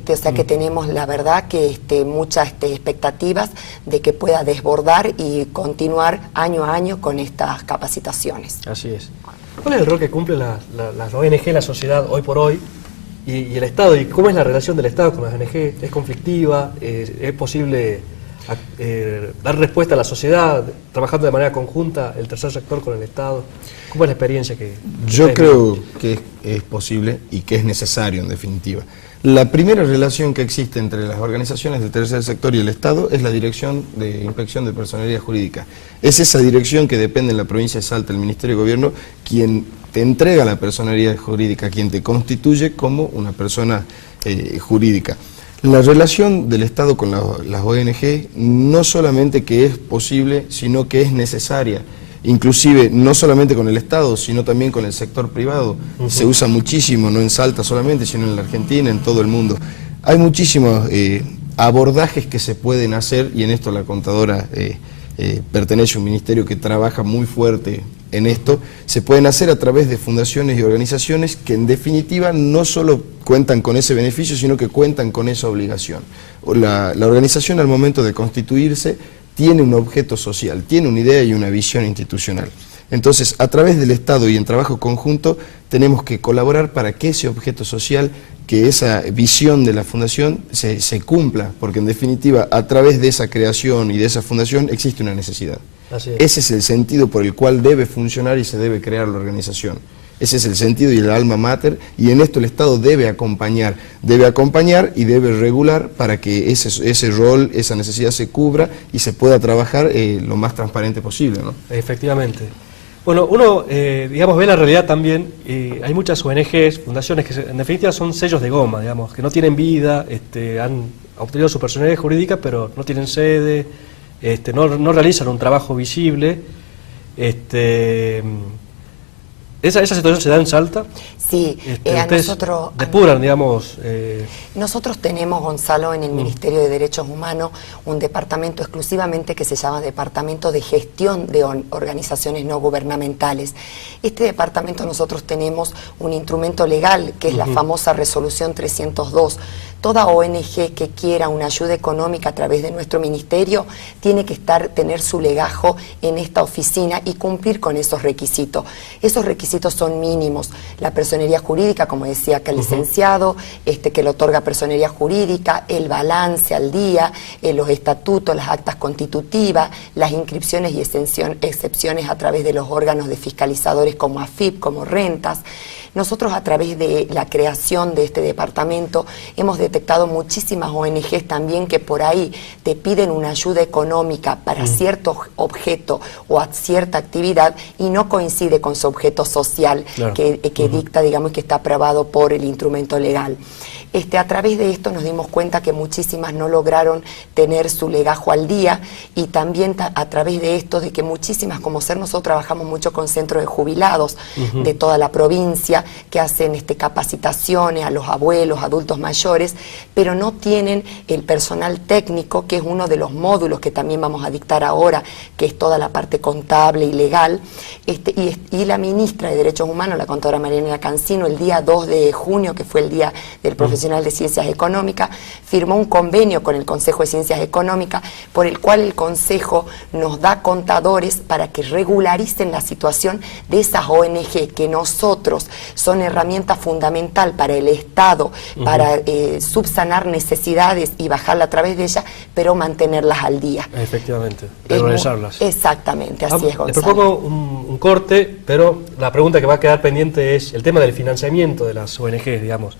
O sea que tenemos, la verdad, que muchas expectativas de que pueda desbordar y continuar año a año con estas capacitaciones. Así es. ¿Cuál es el rol que cumple las ONG en la sociedad hoy por hoy? Y el Estado, ¿y cómo es la relación del Estado con las ONG? ¿Es conflictiva? ¿Es posible dar respuesta a la sociedad, trabajando de manera conjunta el tercer sector con el Estado? ¿Cómo es la experiencia que...? Yo creo que es posible y que es necesario, en definitiva. La primera relación que existe entre las organizaciones del tercer sector y el Estado es la Dirección de Inspección de Personería Jurídica. Es esa dirección que depende en la provincia de Salta, el Ministerio de Gobierno, quien te entrega la personería jurídica, quien te constituye como una persona jurídica. La relación del Estado con las ONG no solamente que es posible, sino que es necesaria. Inclusive no solamente con el Estado, sino también con el sector privado. Se usa muchísimo, no en Salta solamente, sino en la Argentina, en todo el mundo. Hay muchísimos abordajes que se pueden hacer, y en esto la contadora pertenece a un ministerio que trabaja muy fuerte en esto. Se pueden hacer a través de fundaciones y organizaciones que en definitiva no solo cuentan con ese beneficio, sino que cuentan con esa obligación. La organización al momento de constituirse tiene un objeto social, tiene una idea y una visión institucional. Entonces, a través del Estado y en trabajo conjunto, tenemos que colaborar para que ese objeto social, que esa visión de la fundación se cumpla, porque en definitiva, a través de esa creación y de esa fundación existe una necesidad. Así es. Ese es el sentido por el cual debe funcionar y se debe crear la organización. Ese es el sentido y el alma mater, y en esto el Estado debe acompañar y debe regular para que ese rol, esa necesidad se cubra y se pueda trabajar lo más transparente posible, ¿no? Efectivamente. Bueno, uno, digamos, ve la realidad también, hay muchas ONGs, fundaciones que en definitiva son sellos de goma, digamos, que no tienen vida, han obtenido su personalidad jurídica, pero no tienen sede, no realizan un trabajo visible. ¿Esa situación se da en Salta? Sí, a nosotros... Depuran, digamos... Nosotros tenemos, Gonzalo, en el Ministerio de Derechos Humanos, un departamento exclusivamente que se llama Departamento de Gestión de Organizaciones No Gubernamentales. Este departamento nosotros tenemos un instrumento legal, que es la famosa Resolución 302. Toda ONG que quiera una ayuda económica a través de nuestro ministerio tiene que tener su legajo en esta oficina y cumplir con esos requisitos. Esos requisitos son mínimos. La personería jurídica, como decía acá el licenciado, que le otorga personería jurídica, el balance al día, los estatutos, las actas constitutivas, las inscripciones y excepciones a través de los órganos de fiscalizadores como AFIP, como rentas. Nosotros a través de la creación de este departamento hemos detectado muchísimas ONGs también que por ahí te piden una ayuda económica para cierto objeto o a cierta actividad y no coincide con su objeto social, claro, que dicta, digamos, que está aprobado por el instrumento legal. A través de esto nos dimos cuenta que muchísimas no lograron tener su legajo al día, y también a través de esto de que muchísimas, como ser nosotros trabajamos mucho con centros de jubilados de toda la provincia que hacen capacitaciones a los abuelos, adultos mayores, pero no tienen el personal técnico, que es uno de los módulos que también vamos a dictar ahora, que es toda la parte contable y legal. Y la ministra de Derechos Humanos, la contadora Marianela Cancino, el día 2 de junio, que fue el día del profesional de Ciencias Económicas, firmó un convenio con el Consejo de Ciencias Económicas por el cual el Consejo nos da contadores para que regularicen la situación de esas ONG que nosotros son herramienta fundamental para el Estado, para subsanar necesidades y bajarla a través de ellas, pero mantenerlas al día. Efectivamente, regularizarlas. Exactamente, así es, Gonzalo. Le propongo un corte, pero la pregunta que va a quedar pendiente es el tema del financiamiento de las ONG, digamos.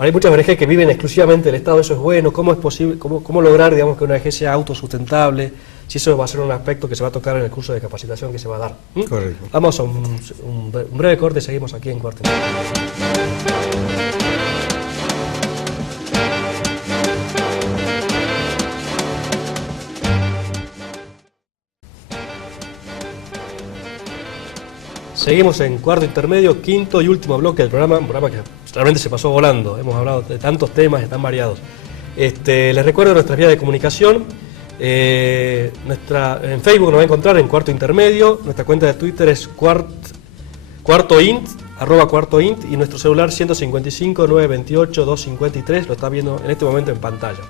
Hay muchas ONG que viven exclusivamente del Estado, eso es bueno. ¿Cómo es posible, cómo lograr, digamos, que una ONG sea autosustentable? Si eso va a ser un aspecto que se va a tocar en el curso de capacitación que se va a dar. Correcto. Vamos a un breve corte y seguimos aquí en Cuarto Intermedio. Seguimos en Cuarto Intermedio, quinto y último bloque del programa, un programa que realmente se pasó volando. Hemos hablado de tantos temas tan variados. Les recuerdo nuestras vías de comunicación. En Facebook nos va a encontrar en Cuarto Intermedio. Nuestra cuenta de Twitter es cuartoint, @cuartoint, y nuestro celular 155 928 253. Lo está viendo en este momento en pantalla.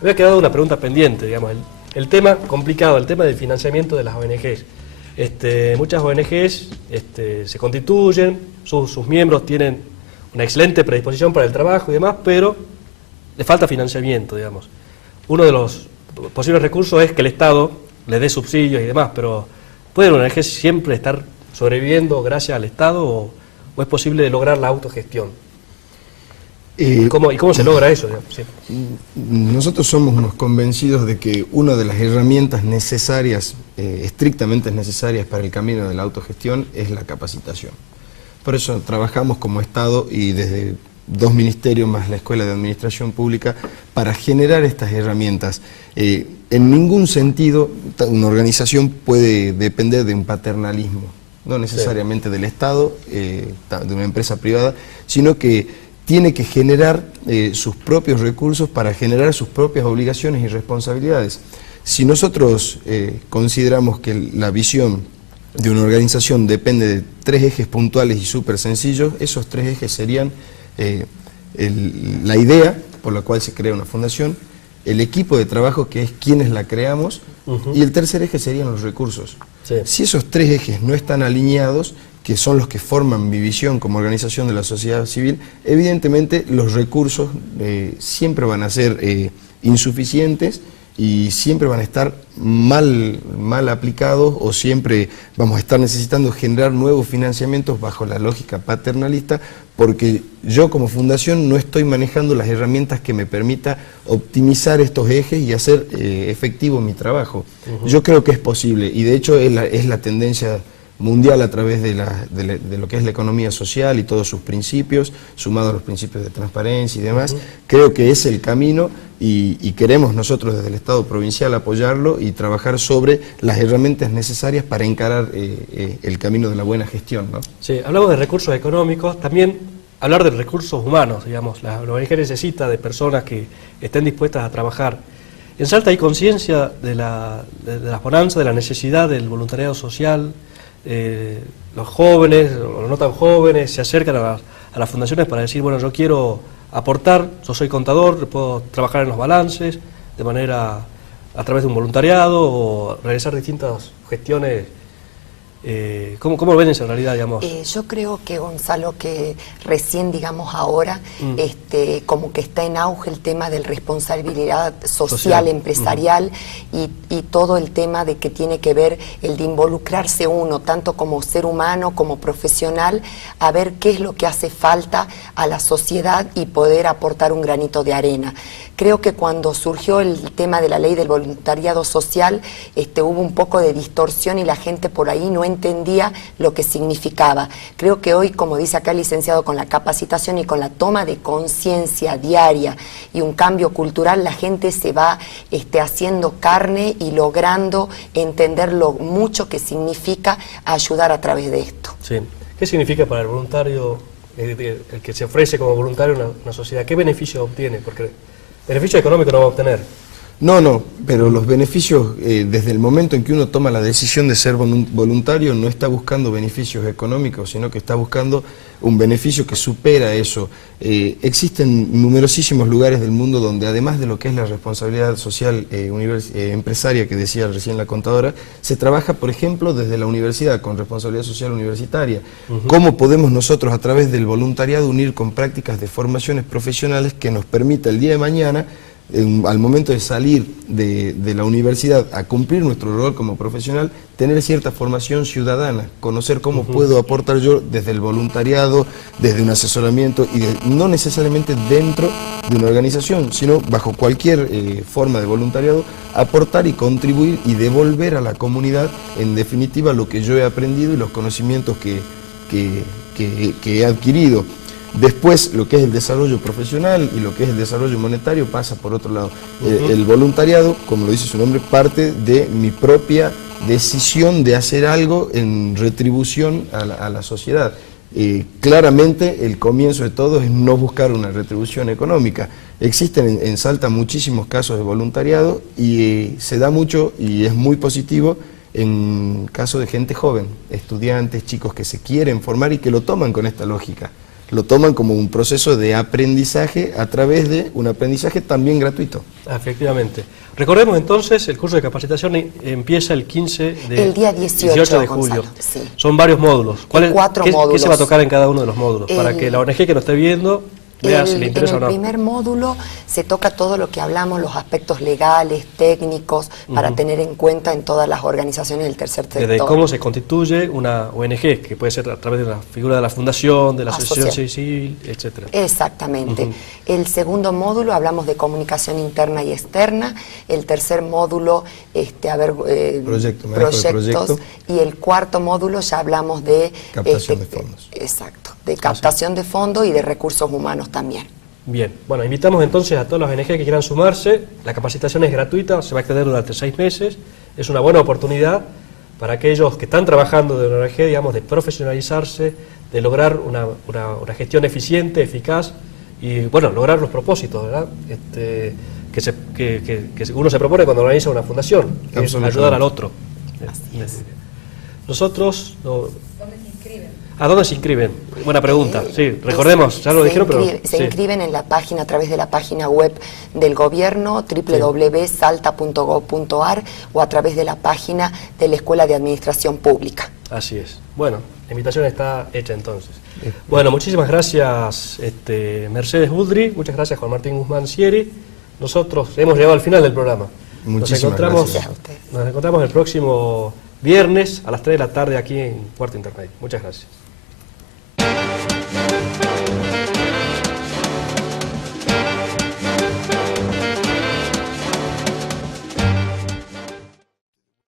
Me había quedado una pregunta pendiente, digamos, el tema complicado, el tema del financiamiento de las ONGs. Muchas ONGs se constituyen, sus miembros tienen una excelente predisposición para el trabajo y demás, pero le falta financiamiento, digamos. Uno de los posibles recursos es que el Estado le dé subsidios y demás, pero ¿puede una ONG siempre estar sobreviviendo gracias al Estado o es posible lograr la autogestión? ¿Y cómo se logra eso? Sí. Nosotros somos unos convencidos de que una de las herramientas necesarias, estrictamente necesarias para el camino de la autogestión es la capacitación. Por eso trabajamos como Estado y desde 2 ministerios más la Escuela de Administración Pública para generar estas herramientas. En ningún sentido una organización puede depender de un paternalismo, no necesariamente del Estado, de una empresa privada, sino que tiene que generar sus propios recursos para generar sus propias obligaciones y responsabilidades. Si nosotros consideramos que la visión de una organización depende de 3 ejes puntuales y súper sencillos, esos 3 ejes serían la idea por la cual se crea una fundación, el equipo de trabajo, que es quienes la creamos, y el tercer eje serían los recursos. Sí. Si esos 3 ejes no están alineados, que son los que forman mi visión como organización de la sociedad civil, evidentemente los recursos siempre van a ser insuficientes y siempre van a estar mal aplicados, o siempre vamos a estar necesitando generar nuevos financiamientos bajo la lógica paternalista, porque yo como fundación no estoy manejando las herramientas que me permita optimizar estos ejes y hacer efectivo mi trabajo. Yo creo que es posible, y de hecho es la tendencia mundial a través de lo que es la economía social y todos sus principios, sumado a los principios de transparencia y demás. Creo que es el camino y queremos nosotros desde el Estado provincial apoyarlo y trabajar sobre las herramientas necesarias para encarar el camino de la buena gestión, ¿no? Sí, hablamos de recursos económicos, también hablar de recursos humanos, digamos. La ONG necesita de personas que estén dispuestas a trabajar. En Salta hay conciencia de las bonanzas, de la necesidad del voluntariado social. Los jóvenes o los no tan jóvenes se acercan a las fundaciones para decir, bueno, yo quiero aportar, yo soy contador, puedo trabajar en los balances de manera a través de un voluntariado o realizar distintas gestiones. ¿Cómo lo ven en realidad, digamos? Yo creo que, Gonzalo, que recién, digamos, ahora, como que está en auge el tema de responsabilidad social. Empresarial, y todo el tema de que tiene que ver el de involucrarse uno, tanto como ser humano como profesional, a ver qué es lo que hace falta a la sociedad y poder aportar un granito de arena. Creo que cuando surgió el tema de la ley del voluntariado social, hubo un poco de distorsión y la gente por ahí no entendía lo que significaba. Creo que hoy, como dice acá el licenciado, con la capacitación y con la toma de conciencia diaria y un cambio cultural, la gente se va haciendo carne y logrando entender lo mucho que significa ayudar a través de esto. Sí. ¿Qué significa para el voluntario, el que se ofrece como voluntario en una sociedad? ¿Qué beneficio obtiene? Porque beneficio económico no va a obtener. No, pero los beneficios, desde el momento en que uno toma la decisión de ser voluntario, no está buscando beneficios económicos, sino que está buscando un beneficio que supera eso. Existen numerosísimos lugares del mundo donde, además de lo que es la responsabilidad social empresaria que decía recién la contadora, se trabaja, por ejemplo, desde la universidad con responsabilidad social universitaria. ¿Cómo podemos nosotros, a través del voluntariado, unir con prácticas de formaciones profesionales que nos permita el día de mañana, al momento de salir de la universidad a cumplir nuestro rol como profesional, tener cierta formación ciudadana, conocer cómo puedo aportar yo desde el voluntariado, desde un asesoramiento, y no necesariamente dentro de una organización, sino bajo cualquier forma de voluntariado, aportar y contribuir y devolver a la comunidad, en definitiva, lo que yo he aprendido y los conocimientos que he adquirido. Después, lo que es el desarrollo profesional y lo que es el desarrollo monetario pasa por otro lado. El voluntariado, como lo dice su nombre, parte de mi propia decisión de hacer algo en retribución a la sociedad. Claramente, el comienzo de todo es no buscar una retribución económica. Existen en Salta muchísimos casos de voluntariado y se da mucho y es muy positivo en caso de gente joven, estudiantes, chicos que se quieren formar y que lo toman con esta lógica. Lo toman como un proceso de aprendizaje a través de un aprendizaje también gratuito. Efectivamente. Recordemos entonces, el curso de capacitación empieza el el día 18 de julio. Gonzalo, sí. Son varios módulos. Cuatro módulos. ¿Qué se va a tocar en cada uno de los módulos? Para que la ONG que nos esté viendo vea si le interesa o no. En el primer módulo se toca todo lo que hablamos, los aspectos legales, técnicos, para tener en cuenta en todas las organizaciones del tercer sector. Desde cómo se constituye una ONG, que puede ser a través de la figura de la fundación, de la asociación civil, etc. Exactamente. El segundo módulo hablamos de comunicación interna y externa. El tercer módulo, proyectos. Y el cuarto módulo ya hablamos de captación de fondos. Exacto, de captación de fondos y de recursos humanos también. Bien, bueno, invitamos entonces a todas las ONG que quieran sumarse. La capacitación es gratuita, se va a extender durante 6 meses. Es una buena oportunidad para aquellos que están trabajando de una ONG, digamos, de profesionalizarse, de lograr una gestión eficiente, eficaz y, bueno, lograr los propósitos, ¿verdad? Que uno se propone cuando organiza una fundación, que es ayudar al otro. Así es. Nosotros... ¿A dónde se inscriben? Buena pregunta. Sí, recordemos, ya lo dijeron, pero... Se inscriben en la página, a través de la página web del gobierno, www.salta.gov.ar, o a través de la página de la Escuela de Administración Pública. Así es. Bueno, la invitación está hecha entonces. Bueno, muchísimas gracias Mercedes Budri, muchas gracias Juan Martín Guzmán Sieri. Nosotros hemos llegado al final del programa. Muchísimas gracias a ustedes. Nos encontramos el próximo viernes a las 3 de la tarde aquí en Cuarto Internet. Muchas gracias.